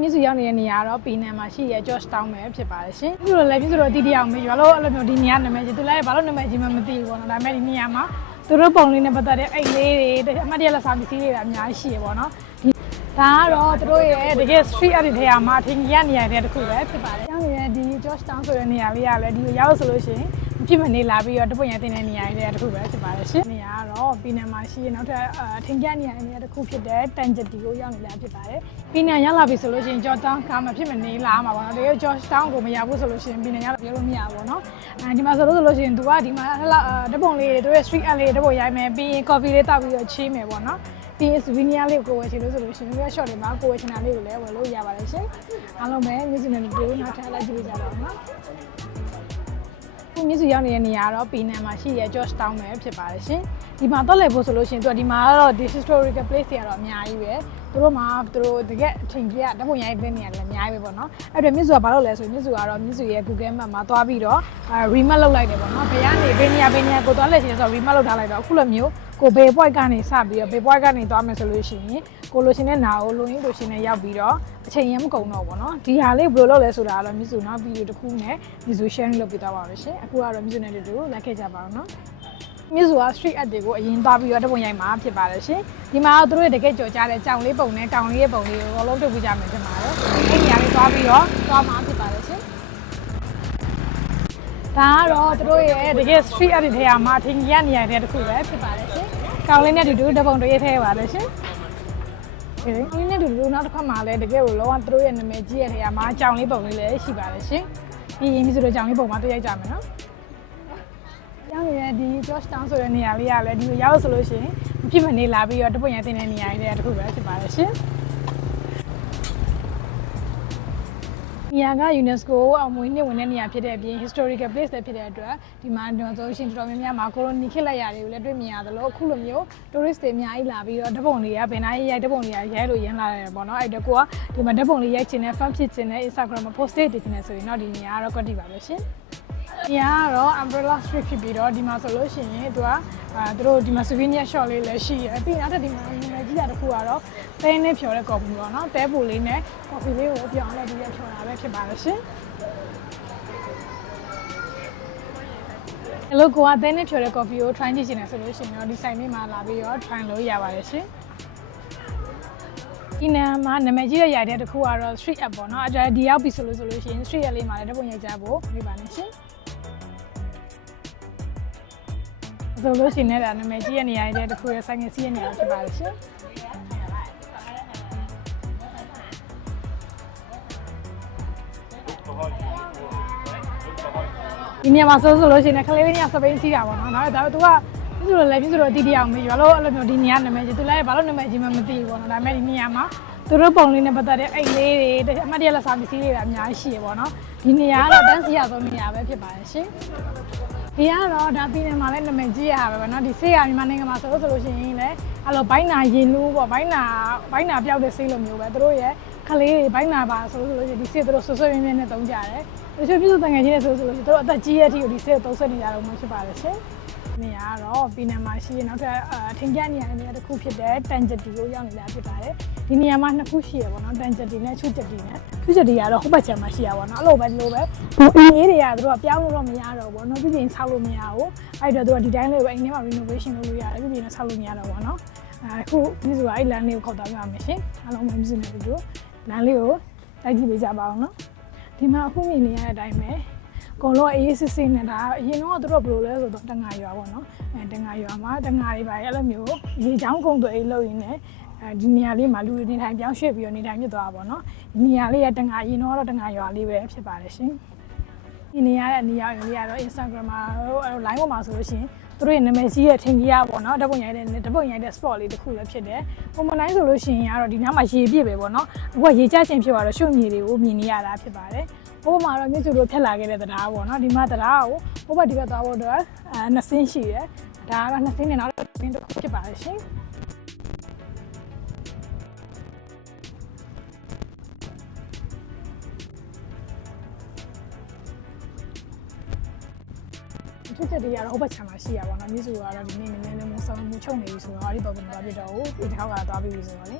မြစ်စုရောက်နေတဲ့နေရာတော့ပီနန်မှာရှိရဲ George Town ပဲဖြစ်ပါတယ်ရှင်။အခုလိုလည်းပြစ်ဆိုတော့တီးတယောက်မေးရွာလို့အဲ့လိုမျိုးဒီနေရာနာမည်ကြီးသူလည်းဘာလို့နာမည်ကြီးမှမသိဘူးပေါ့နော်။ဒါပေမဲ့ဒီနေရာမှာသူတို့ပုံလေးနဲ့ပတ်သက်တဲ့အိတ်လေးတွေအမှတ်တရလက်ဆောင်ပစ္စည်းတွေအများကြီးရှိရပေါ့နော်။ဒါကတော့သူတို့ရဲ့တကယ် street art တွေထဲမှာအထင်ကြီးရနေရတဲ့တစ်ခုပဲဖြစ်ပါတယ်။ကျောင်းရဲ့ဒီ George Town ဆိုတဲ့နေရာလေးကလည်းဒီကိုရောက်ဆိုလို့ရှိရင်မဖြစ်မနေလာပြီးတော့တပွင့်ရတင်တဲ့နေရာလေးတစ်ခုပဲဖြစ်ပါတယ်ရှင်။နေရာကတော့ပီနန်မှာရှိရနောက်ထပ်အထင်ကြီးနေရာနေရာတစ်ခုဖြစ်တဲ့တန်ဂျတီကိုရောက်နေတာဖြစ်ပါတယ်။ပီနန်ရောက်လာပြီဆိုလို့ရှိရင် George Town ကမဖြစ်မနေလာမှာပေါ့နော်။တကယ် George Town ကိုမရောက်ဘူးဆိုလို့ရှိရင်ပီနန်ရောက်ပြောလို့မရဘူးပေါ့နော်။ဒီမှာဆိုလို့ရှိရင်သူကဒီမှာတပုံလေးတွေ street art လေးတပုံရိုက်မယ်ပြီးရင် coffee လေးတောက်ပြီးတော့ချေးမယ်ပေါ့နော်။ဒီ souvenir လေးကိုဝယ်ချင်လို့ဆိုလို့ရှိရင် short တွေမှာကိုဝယ်ချင်တာလေးကိုလည်းဝယ်လို့ရပါတယ်ရှင်။အားလုံးပဲမြစ်စုနဲ့တူနောက်ထပ်လိုက်ကြည့်ကြပါဦးနော်။ခုမြစ်စုရောက်နေတဲ့နေရာတော့ပီနန်မှာရှိရဲ George Town ပဲဖြစ်ပါတယ်ရှင်။ဒီမှာတော့လည်းဖို့ဆိုလို့ရှိရင်သူကဒီမှာကတော့ historical place တွေကတော့အများကြီးပဲ။သူတို့တကယ်အထင်ကြီးဓာတ်ပုံရိုက်တဲ့နေရာတွေအများကြီးပဲပေါ့နော်။အဲ့ဒါမြစ်စုကဘာလို့လဲဆိုရင်မြစ်စုကတော့မြစ်စုရဲ့ Google Map မှာသွားပြီးတော့ remap လုပ်လိုက်တယ်ပေါ့နော်။ဘယ်ကနေဘယ်နေရာကိုသွားလဲရှိရင်ဆိုတော့ remap လုပ်ထားလိုက်တော့အခုလိုမျိုးကိုဘေး point ကနေစပြီးတော့ဘေး point ကနေသွားမယ်ဆိုလို့ရှိရင်ကိုလိုချင်တဲ့နာကိုလိုရင်းလိုချင်တဲ့ရောက်ပြီးတော့အချိန်ရမကုန်တော့ဘူးเนาะဒီဟာလေးဘယ်လိုလုပ်လဲဆိုတာကတော့မြစ်စုเนาะဗီဒီယိုတစ်ခုနဲ့မြစ်စု sharing လုပ်ပေးသွားပါမယ်ရှင်အခုကတော့မြစ်စုနဲ့တူတူလိုက်ခဲ့ကြပါအောင်เนาะမြစ်စုက street art တွေကိုအရင်သွားပြီးတော့တပုံရိုက်မှာဖြစ်ပါတယ်ရှင်ဒီမှာတော့သူတို့တကယ်ကြော်ကြတဲ့ကြောင်လေးပုံနဲ့ကောင်လေးရဲ့ပုံလေးကိုအလုံးထုတ်ပြကြမယ်ဖြစ်ပါတယ်အဲ့ဒီနေရာလေးသွားပြီးတော့သွားမှာဖြစ်ပါတယ်ရှင်ဒါကတော့သူတို့ရဲ့တကယ် street art တွေထဲမှာအထင်ကြီးရနေရတဲ့တစ်ခုပဲဖြစ်ပါတယ်ရှင်ကောင်းလေးနဲ့တူတူတပုံတွေရေးထဲပါတယ်ရှင်။ဒီလေးနဲ့တူတူနောက်တစ်ခါမှလည်းတကယ်ကိုလောကသူတို့ရဲ့နာမည်ကြီးရဲ့နေရာမှာကြောင်လေးပုံလေးလည်းရှိပါတယ်ရှင်။ပြီးရင်ဒီဆိုတော့ကြောင်လေးပုံမှာတွေ့ရိုက်ကြမယ်နော်။ကျောင်းရဲ့ဒီ George Town ဆိုတဲ့နေရာလေးကလည်းဒီကိုရောက်ဆိုလို့ရှိရင်မဖြစ်မနေလာပြီးတော့တပွင့်ရတင်တဲ့နေရာလေးတစ်ခုပဲဖြစ်ပါတယ်ရှင်။နေရာက UNESCO အမွေနှစ်ဝင်တဲ့နေရာဖြစ်တဲ့အပြင် historical place လည်းဖြစ်တဲ့အတွက်ဒီမှာဆိုရှင်တော်တော်များများမှာကိုလိုနီခေတ်လက်ရာတွေကိုလည်းတွေ့မြင်ရတယ်လို့အခုလိုမျိုး tourist တွေအများကြီးလာပြီးတော့ဓာတ်ပုံတွေကဘယ်နားရိုက်ဓာတ်ပုံတွေကရိုက်လို့ရမ်းလာတယ်ပေါ့နော်အဲ့တော့ကိုကဒီမှာဓာတ်ပုံလေးရိုက်ချင်တဲ့ fan ဖြစ်ချင်တဲ့ Instagram မှာ post တင်ချင်တယ်ဆိုရင်တော့ဒီနေရာကတော့ quality ပါပဲရှင်။နေရာကတော့ umbrella street ဖြစ်ပြီးတော့ဒီမှာဆိုလို့ရှိရင်သူတို့ဒီမှာ souvenir shop လေးလည်းရှိတယ်ပြီးနောက်ထပ်ဒီမှာနေရာကြီးတာတစ်ခုကတော့တဲနဲ့ဖြော်တဲ့ coffee ပေါ့နော်တဲပူလေးနဲ့ coffee လေးကိုပြောင်းလဲပြီးဖြော်တာပဲဖြစ်ပါလို့ရှင်။ Hello ကိုကတဲနဲ့ဖြော်တဲ့ coffee ကို try ကြည့်ချင်တယ်ဆိုလို့ရှိရင်တော့ဒီ site လေးမှာလာပြီးတော့ try လို့ရပါတယ်ရှင်။ဒီနာမှာနာမည်ကြီးတဲ့ရိုက်တဲ့တစ်ခုကတော့ street art ပေါ့နော်။အဲ့ဒါဒီရောက်ပြီဆိုလို့ရှိရင် street art လေးမှာလည်းဓာတ်ပုံရိုက်ကြဖို့နေပါနေရှင်။ဆိုလို့ရှိရင်လည်းနာမည်ကြီးရဲ့နေရာတွေတခုရဲ့ဆိုင်ငယ်စီးရဲ့နေရာဖြစ်ပါလိမ့်ရှင်ဒီနေရာမှာဆိုလို့ရှိရင်ခလေးလေးညစပိန်စီးတာပေါ့နော်။ဒါပေမဲ့သူကပြည့်စုံလည်းပြည့်စုံတော့တီးတယောက်မေးရွာလို့အဲ့လိုမျိုးဒီနေရာနာမည်ကြီးသူလည်းဘာလို့နာမည်ကြီးမှမသိဘူးပေါ့နော်။ဒါပေမဲ့ဒီနေရာမှာသူတို့ပုံလေးနဲ့ပတ်သက်တဲ့အိတ်လေးတွေအမှတ်တရလက်ဆောင်ပစ္စည်းတွေအများကြီးရှိရပေါ့နော်။ဒီနေရာကတော့တန်းစီရဆုံးနေရာပဲဖြစ်ပါတယ်ရှင်။ဒီကတော့ဒါပြည်နယ်မှာလည်းနာမည်ကြီးရပါပဲเนาะဒီဆေးရမြန်မာနိုင်ငံမှာဆိုလို့ရှိရင်လည်းအဲ့လိုဘိုင်းနာရင်လူပေါ့ဘိုင်းနာပြောက်တဲ့ဆေးလိုမျိုးပဲသူတို့ရဲ့ခလေးတွေဘိုင်းနာပါဆိုလို့ရှိရင်ဒီဆေးသူတို့ဆွဆွမြင်းမြင်းနဲ့သုံးကြတယ်တချို့ပြည်သူတန်ငယ်ချင်းတွေဆိုလို့ရှိရင်သူတို့အသက်ကြီးရဲ့အထိကိုဒီဆေးကိုသုံးဆက်နေကြတော့မှဖြစ်ပါတယ်ရှင်နေရာကတော့ပြည်နယ်မှာရှိရင်နောက်ထပ်ထင်ကြနေရတဲ့နေရာတစ်ခုဖြစ်တဲ့တန်ဂျတီကိုရောက်နေတာဖြစ်ပါတယ်ဒီနေရာမှာနှစ်ခုရှိရပါတော့တန်ဂျတီနဲ့ချွတ်ဂျတီနဲ့ချွတ်ဂျတီကတော့ဟိုဘက်ခြမ်းမှာရှိရပါတော့အဲ့လိုပဲအင်းလေးတွေကသူတို့ကပြောင်းလို့တော့မရတော့ဘူးเนาะပြည်ပြင်ဆောက်လို့မရဘူးအဲ့တော့သူကဒီတိုင်းလေးပဲအိမ်ထဲမှာ renovation လုပ်လို့ရတယ်ပြည်ပြင်ဆောက်လို့မရတော့ဘူးเนาะအခုဒီဆိုအဲ့လမ်းလေးကိုခောက်သွားပြရမယ်ရှင်အားလုံးမမြင်နေဘူးတို့လမ်းလေးကိုတိုက်ကြည့်ပေးကြပါအောင်เนาะဒီမှာအခုမြင်နေရတဲ့အတိုင်းပဲကောလောအေးစစ်စစ်နဲ့ဒါအရင်တော့သူတို့ဘယ်လိုလဲဆိုတော့တငါရွာပေါ့နော်တငါရွာမှာတငါတွေပါအဲ့လိုမျိုးရေချောင်းကုန်းတွေအိတ်လို့ရင်းနဲ့ဒီနေရာလေးမှာလူတွေနေထိုင်ပြောင်းရွှေ့ပြီးတော့နေထိုင်ဖြစ်သွားတာပေါ့နော်ဒီနေရာလေးကတငါအရင်တော့တငါရွာလေးပဲဖြစ်ပါတယ်ရှင်ဒီနေရာရဲ့နေရာလေးကတော့ Instagram မှာline ပေါ်မှာဆိုလို့ရှိရင်သူတို့ရဲ့နာမည်ကြီးရဲ့ထင်ကြီးရပေါ့နော်ဓာတ်ပုံရိုက်တဲ့ spot လေးတစ်ခုလည်းဖြစ်တယ်ပုံမှန်တိုင်းဆိုလို့ရှိရင်ကတော့ဒီနားမှာရေပြည့်ပဲပေါ့နော်အခုကရေကျချင်းဖြစ်သွားတော့ရွှေ့မြေတွေကိုမြင်နေရတာဖြစ်ပါတယ်ဟိုမှာတော့မြစ်စုတို့ဖြတ်လာခဲ့တဲ့တရားပေါ့နော်ဒီမှာတရားကိုဟိုဘက်ဒီဘက်သွားဖို့တော့နှစ်စင်းရှိတယ်ဒါကနှစ်စင်းနဲ့နောက်တစ်စင်းတစ်ခုဖြစ်ပါတယ်ရှင်ချွတ်ချက်တွေကတော့ဟိုဘက်ခြမ်းမှာရှိရပါတော့မြစ်စုကတော့ဒီနေ့နည်းနည်းလေးမဆောင်မှုချုပ်နေပြီဆိုတော့အဲ့ဒီပုံစံမျိုးပြတော့ဒီထောက်ကသွားပြီးပြီဆိုတော့လေ